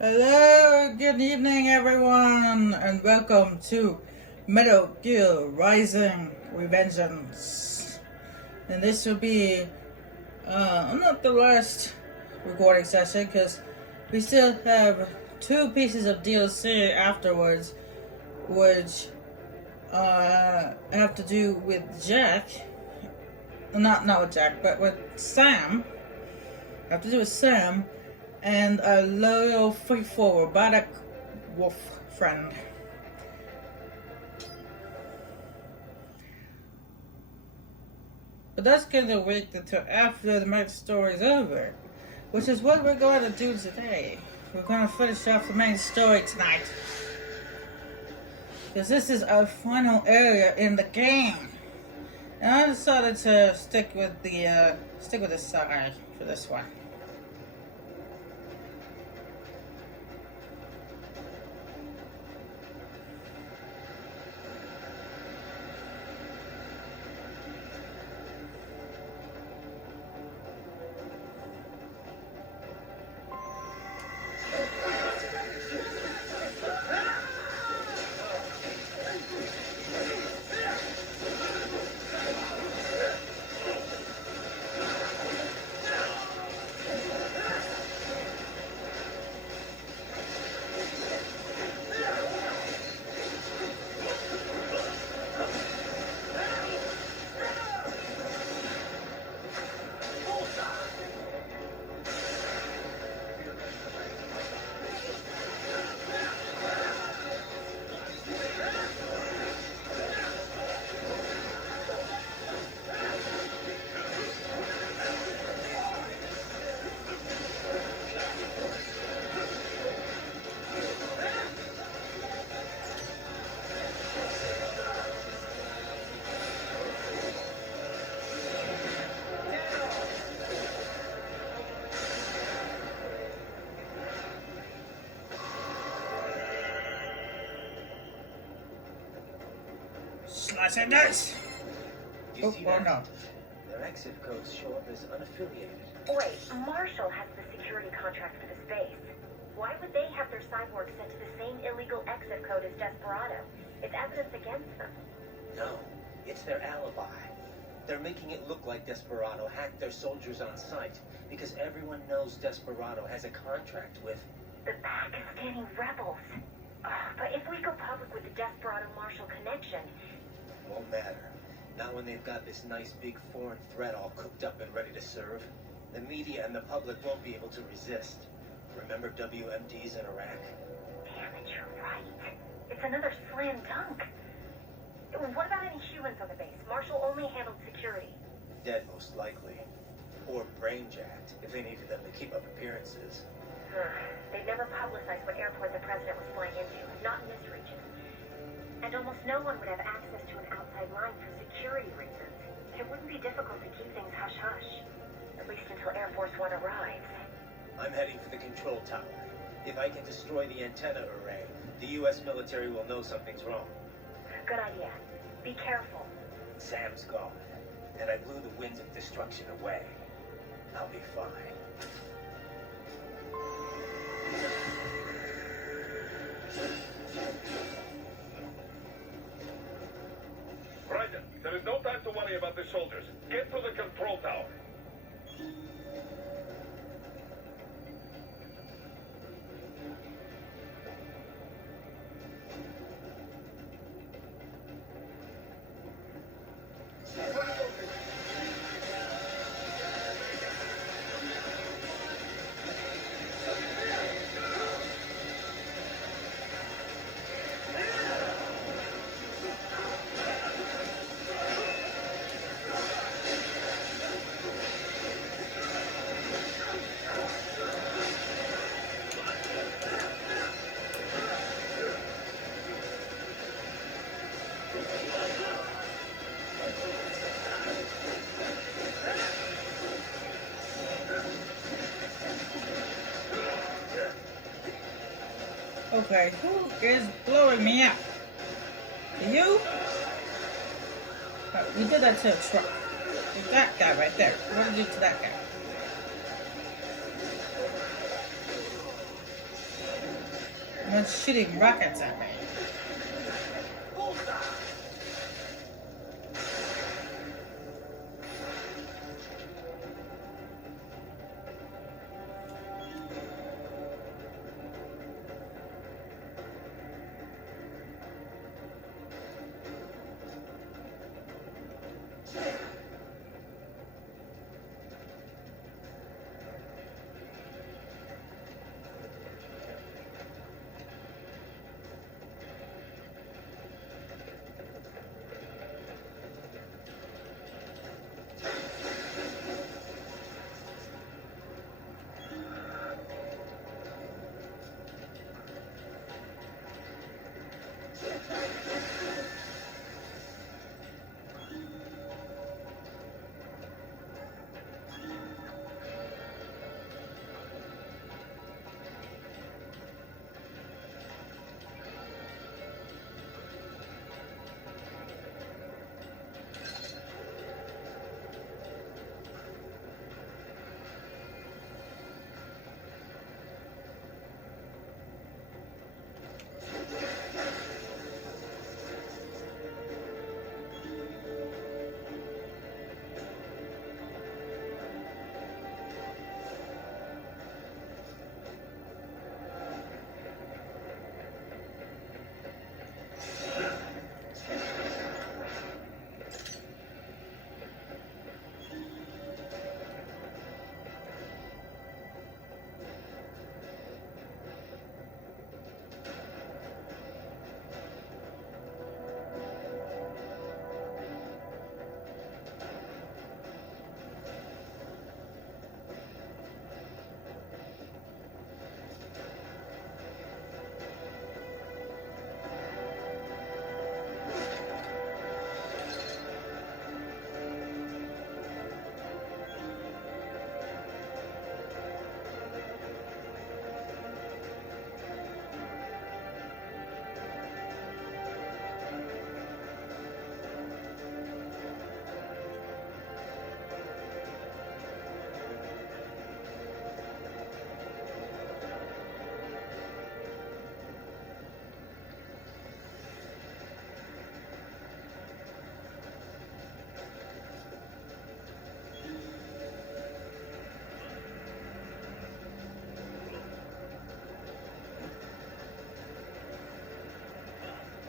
Hello, good evening, everyone, and welcome to Metal Gear Rising Revengeance. And this will be not the last recording session because we still have two pieces of DLC afterwards, which have to do with Jack. Not with Jack, but with Sam. Have to do with Sam and a loyal, faithful, robotic wolf friend. But that's gonna wait until after the main story is over, which is what we're going to do today. We're going to finish off the main story tonight, because this is our final area in the game. And I decided to stick with the side for this one. Slice and dice! Oh, well, no. Their exit codes show up as unaffiliated. Wait, Marshall has the security contract for this base. Why would they have their cyborg set to the same illegal exit code as Desperado? It's evidence against them. No, it's their alibi. They're making it look like Desperado hacked their soldiers on site because everyone knows Desperado has a contract with The Pakistani rebels. But if we go public with the Desperado-Marshall connection... Won't matter. Not when they've got this nice big foreign threat all cooked up and ready to serve. The media and the public won't be able to resist. Remember WMDs in Iraq? Damn it, you're right. It's another slam dunk. What about any humans on the base? Marshall only handled security. Dead, most likely. Or brain-jacked, if they needed them to keep up appearances. They've never publicized what airport the president was flying into, not in this region. And almost no one would have access to an outside line for security reasons. It wouldn't be difficult to keep things hush-hush, at least until Air Force One arrives. I'm heading for the control tower. If I can destroy the antenna array, the U.S. military will know something's wrong. Good idea. Be careful. Sam's gone, and I blew the winds of destruction away. I'll be fine. Ryder, there is no time to worry about the soldiers. Get to the control tower. Okay, who is blowing me up? You? We did that to a truck. There's that guy right there. What did you do to that guy? Not shooting rockets at me.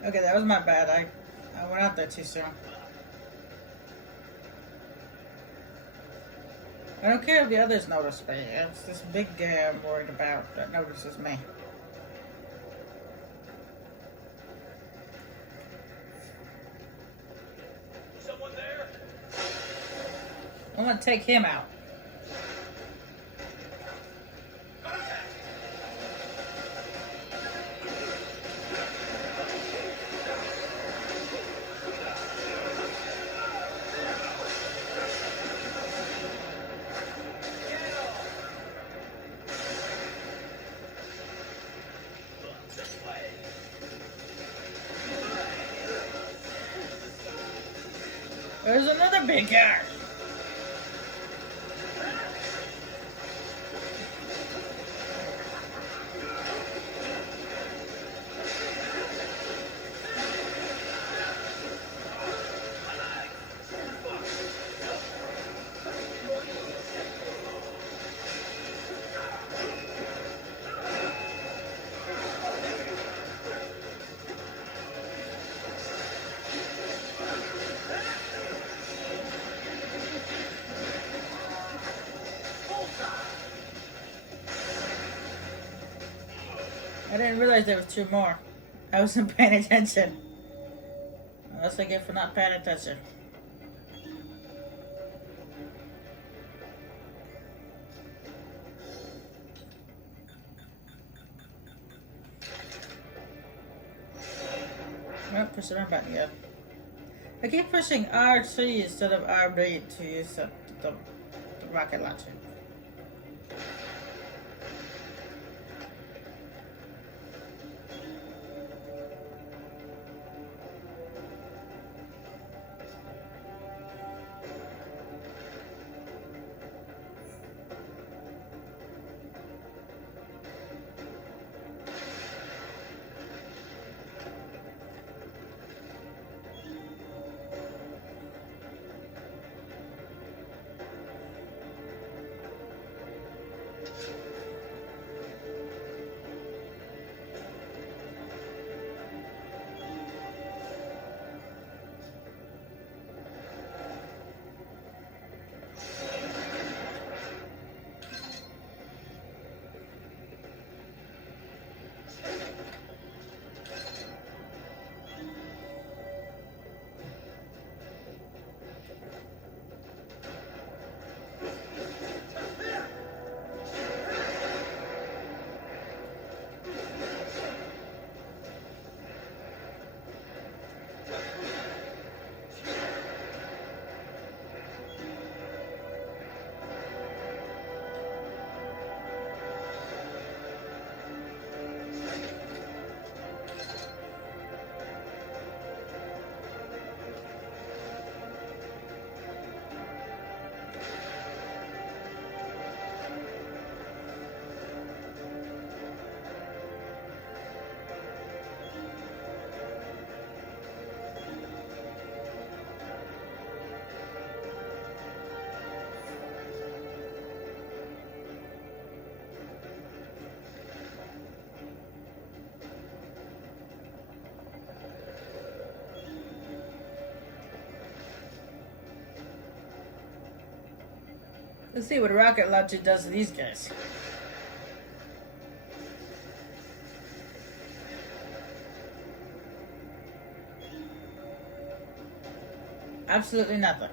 Okay, that was my bad. I went out there too soon. I don't care if the others notice me. It's this big guy I'm worried about that notices me. Someone there? I'm gonna take him out. There's another big guy. I didn't realize there was two more. I wasn't paying attention. That's what I get for not paying attention. I don't push the run button yet. I keep pushing R3 instead of RB to use the rocket launcher. Let's see what a rocket launcher does to these guys. Absolutely nothing.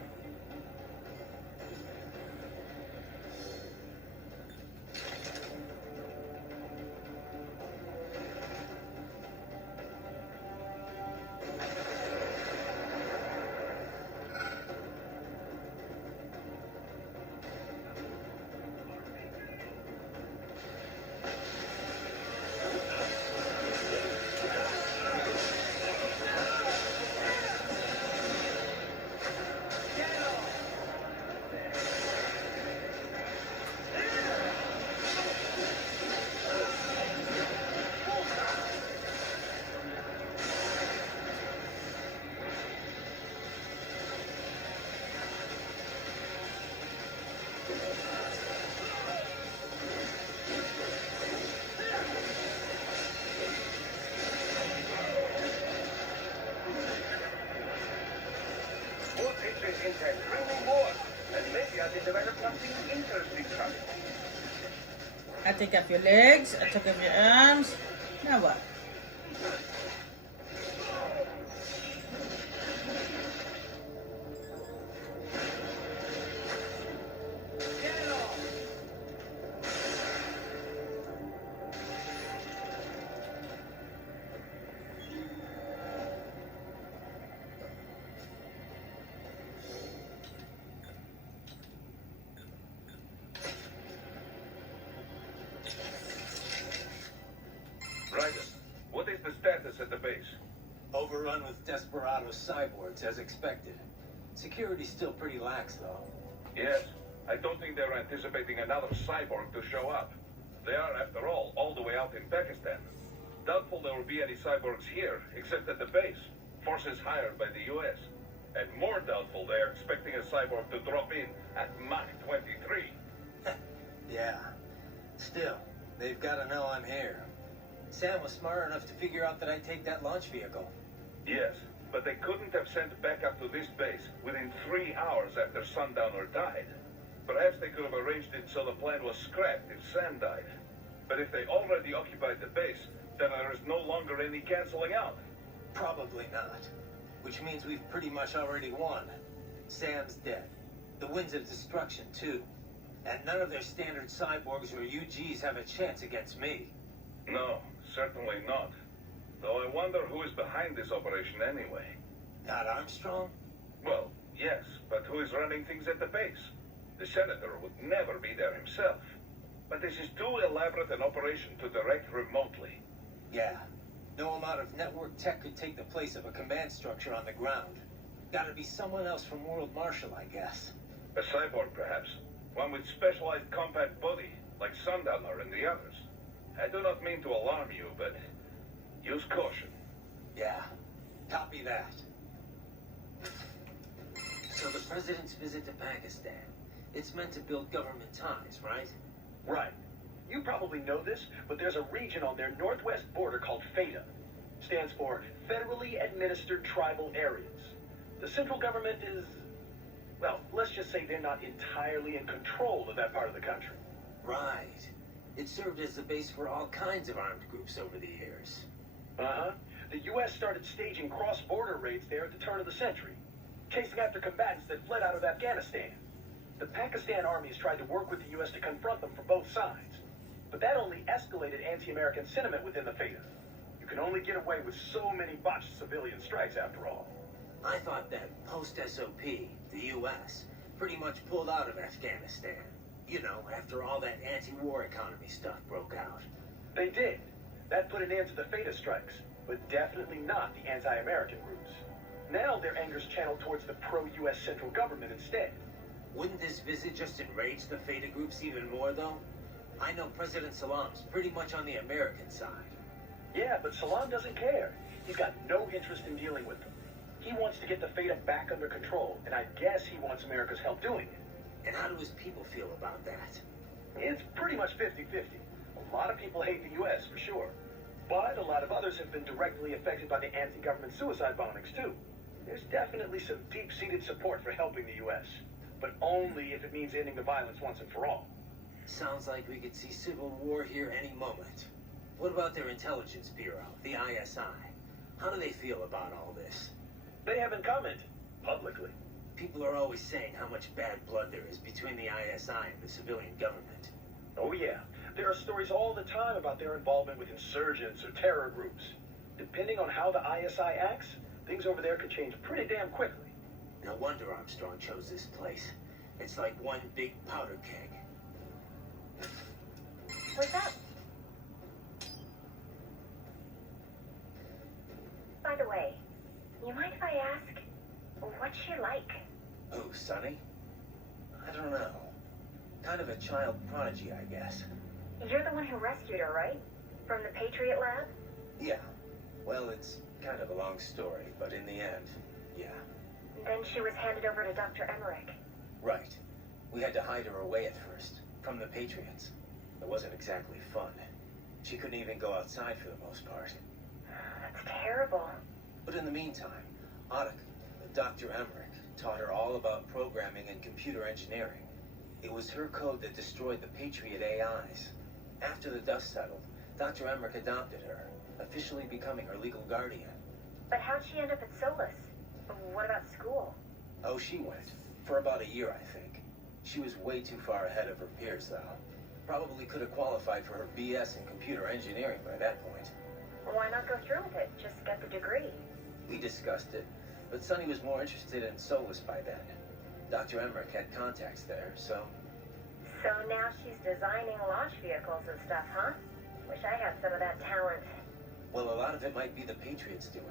More pictures in there, really more. And maybe I can develop something interesting from it. I take off your legs, I took off your arms. Now what? Ryder, what is the status at the base? Overrun with desperado cyborgs, as expected. Security's still pretty lax, though. Yes, I don't think they're anticipating another cyborg to show up. They are, after all the way out in Pakistan. Doubtful there will be any cyborgs here, except at the base. Forces hired by the US. And more doubtful they're expecting a cyborg to drop in at Mach 23. Yeah. Still, they've got to know I'm here. Sam was smart enough to figure out that I'd take that launch vehicle. Yes, but they couldn't have sent backup to this base within 3 hours after Sundowner died. Perhaps they could have arranged it so the plan was scrapped if Sam died. But if they already occupied the base, then there is no longer any canceling out. Probably not. Which means we've pretty much already won. Sam's dead. The winds of destruction, too. And none of their standard cyborgs or UGs have a chance against me. No, certainly not. Though I wonder who is behind this operation anyway. Not Armstrong? Well, yes, but who is running things at the base? The senator would never be there himself. But this is too elaborate an operation to direct remotely. Yeah. No amount of network tech could take the place of a command structure on the ground. Gotta be someone else from World Marshal, I guess. A cyborg, perhaps. One with specialized compact body, like Sundowner and the others. I do not mean to alarm you, but use caution. Yeah. Copy that. So the president's visit to Pakistan, it's meant to build government ties, right? Right. You probably know this, but there's a region on their northwest border called FATA. Stands for Federally Administered Tribal Areas. The central government is, well, let's just say they're not entirely in control of that part of the country. Right. It served as the base for all kinds of armed groups over the years. Uh-huh. The U.S. started staging cross-border raids there at the turn of the century, chasing after combatants that fled out of Afghanistan. The Pakistan armies tried to work with the U.S. to confront them from both sides. But that only escalated anti-American sentiment within the FATA. You can only get away with so many botched civilian strikes after all. I thought that post-SOP, the U.S., pretty much pulled out of Afghanistan. You know, after all that anti-war economy stuff broke out. They did. That put an end to the FATA strikes, but definitely not the anti-American groups. Now their anger's channeled towards the pro-U.S. central government instead. Wouldn't this visit just enrage the FATA groups even more, though? I know President Salam's pretty much on the American side. Yeah, but Salam doesn't care. He's got no interest in dealing with them. He wants to get the FATA back under control, and I guess he wants America's help doing it. And how do his people feel about that? It's pretty much 50-50. A lot of people hate the U.S., for sure. But a lot of others have been directly affected by the anti-government suicide bombings, too. There's definitely some deep-seated support for helping the U.S. but only if it means ending the violence once and for all. Sounds like we could see civil war here any moment. What about their intelligence bureau, the ISI? How do they feel about all this? They haven't commented publicly. People are always saying how much bad blood there is between the ISI and the civilian government. Oh yeah, there are stories all the time about their involvement with insurgents or terror groups. Depending on how the ISI acts, things over there could change pretty damn quickly. No wonder Armstrong chose this place. It's like one big powder keg. What's up? By the way, you mind if I ask, what's she like? Oh, Sonny? I don't know. Kind of a child prodigy, I guess. You're the one who rescued her, right? From the Patriot lab? Yeah. Well, it's kind of a long story, but in the end, yeah. Then she was handed over to Dr. Emmerich. Right. We had to hide her away at first, from the Patriots. It wasn't exactly fun. She couldn't even go outside for the most part. That's terrible. But in the meantime, Otto, Dr. Emmerich, taught her all about programming and computer engineering. It was her code that destroyed the Patriot AIs. After the dust settled, Dr. Emmerich adopted her, officially becoming her legal guardian. But how'd she end up at Solus? What about school? Oh, she went. For about a year, I think. She was way too far ahead of her peers, though. Probably could have qualified for her BS in computer engineering by that point. Why not go through with it? Just get the degree. We discussed it, but Sonny was more interested in Solus by then. Dr. Emmerich had contacts there, so... So now she's designing launch vehicles and stuff, huh? Wish I had some of that talent. Well, a lot of it might be the Patriots doing.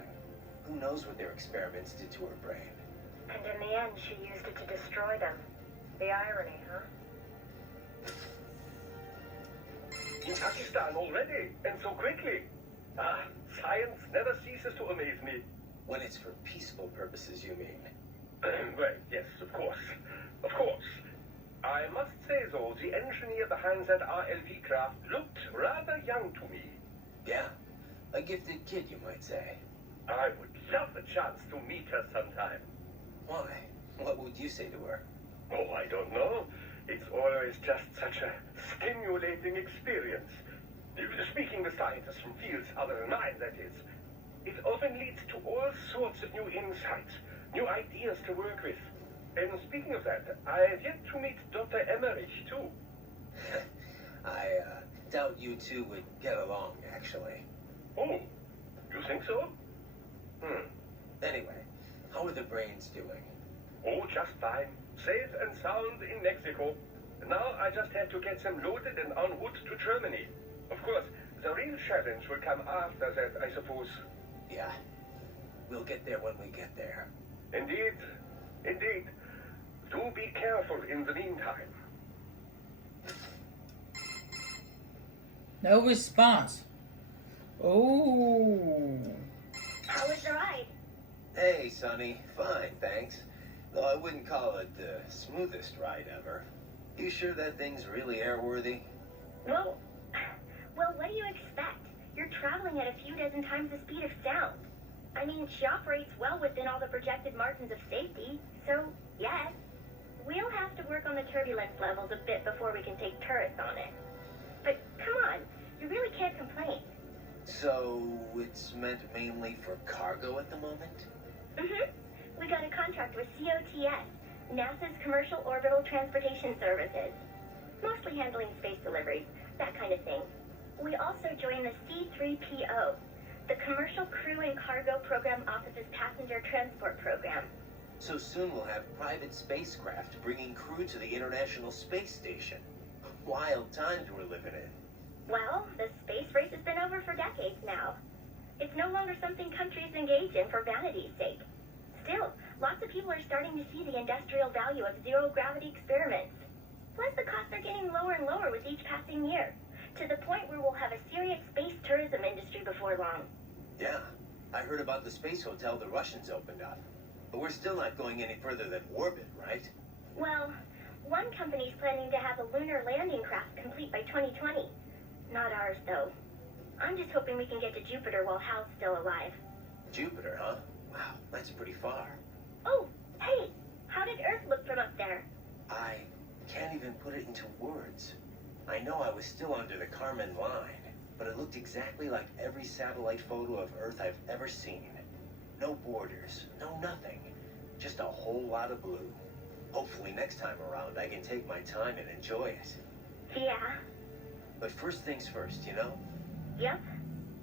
Who knows what their experiments did to her brain? And in the end, she used it to destroy them. The irony, huh? In Pakistan already, and so quickly. Ah, science never ceases to amaze me. When it's for peaceful purposes, you mean? Well, yes, of course. Of course. I must say, though, the engineer behind that RLV craft looked rather young to me. Yeah, a gifted kid, you might say. I would love a chance to meet her sometime. Why? What would you say to her? Oh, I don't know. It's always just such a stimulating experience. Speaking with scientists from fields other than mine, that is. It often leads to all sorts of new insights, new ideas to work with. And speaking of that, I have yet to meet Dr. Emmerich, too. I doubt you two would get along, actually. Oh, you think so? Anyway, how are the brains doing? Oh, just fine. Safe and sound in Mexico. Now I just have to get them loaded and en route to Germany. Of course, the real challenge will come after that, I suppose. Yeah, we'll get there when we get there. Indeed. Indeed. Do be careful in the meantime. No response. Oh. How was the ride? Hey, Sonny. Fine, thanks. Though I wouldn't call it the smoothest ride ever. You sure that thing's really airworthy? Well, what do you expect? You're traveling at a few dozen times the speed of sound. I mean, she operates well within all the projected margins of safety, so, yes. We'll have to work on the turbulence levels a bit before we can take turrets on it. But, come on, you really can't complain. So, it's meant mainly for cargo at the moment? Mm-hmm. We got a contract with COTS, NASA's Commercial Orbital Transportation Services. Mostly handling space deliveries, that kind of thing. We also joined the C3PO, the Commercial Crew and Cargo Program Office's Passenger Transport Program. So soon we'll have private spacecraft bringing crew to the International Space Station. Wild times we're living in. Well, the space race has been over for decades now. It's no longer something countries engage in for vanity's sake. Still, lots of people are starting to see the industrial value of zero-gravity experiments. Plus, the costs are getting lower and lower with each passing year, to the point where we'll have a serious space tourism industry before long. Yeah, I heard about the space hotel the Russians opened up. But we're still not going any further than orbit, right? Well, one company's planning to have a lunar landing craft complete by 2020. Not ours, though. I'm just hoping we can get to Jupiter while Hal's still alive. Jupiter, huh? Wow, that's pretty far. Oh, hey! How did Earth look from up there? I can't even put it into words. I know I was still under the Karman line, but it looked exactly like every satellite photo of Earth I've ever seen. No borders, no nothing. Just a whole lot of blue. Hopefully next time around I can take my time and enjoy it. Yeah. But first things first, you know? Yep.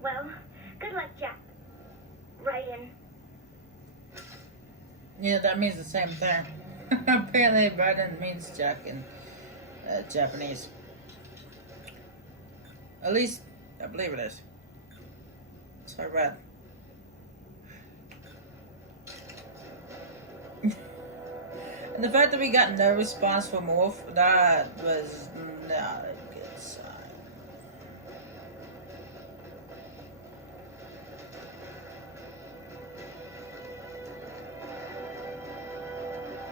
Well, good luck, Jack. Right in. Yeah, that means the same thing. Apparently, Biden means Jack in Japanese. At least, I believe it is. So I read. And the fact that we got no response from Wolf, that was not a good sign.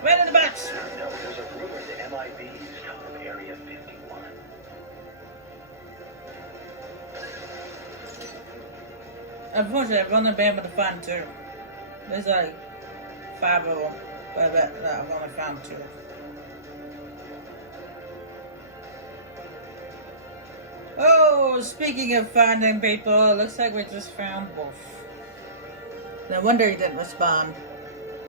Right in the box! No, there's a rumor the MIB is from Area 51. Unfortunately, I've only been able to find two. There's like 5 of them, but I've only found 2. Oh, speaking of finding people, it looks like we just found Wolf. No wonder he didn't respond.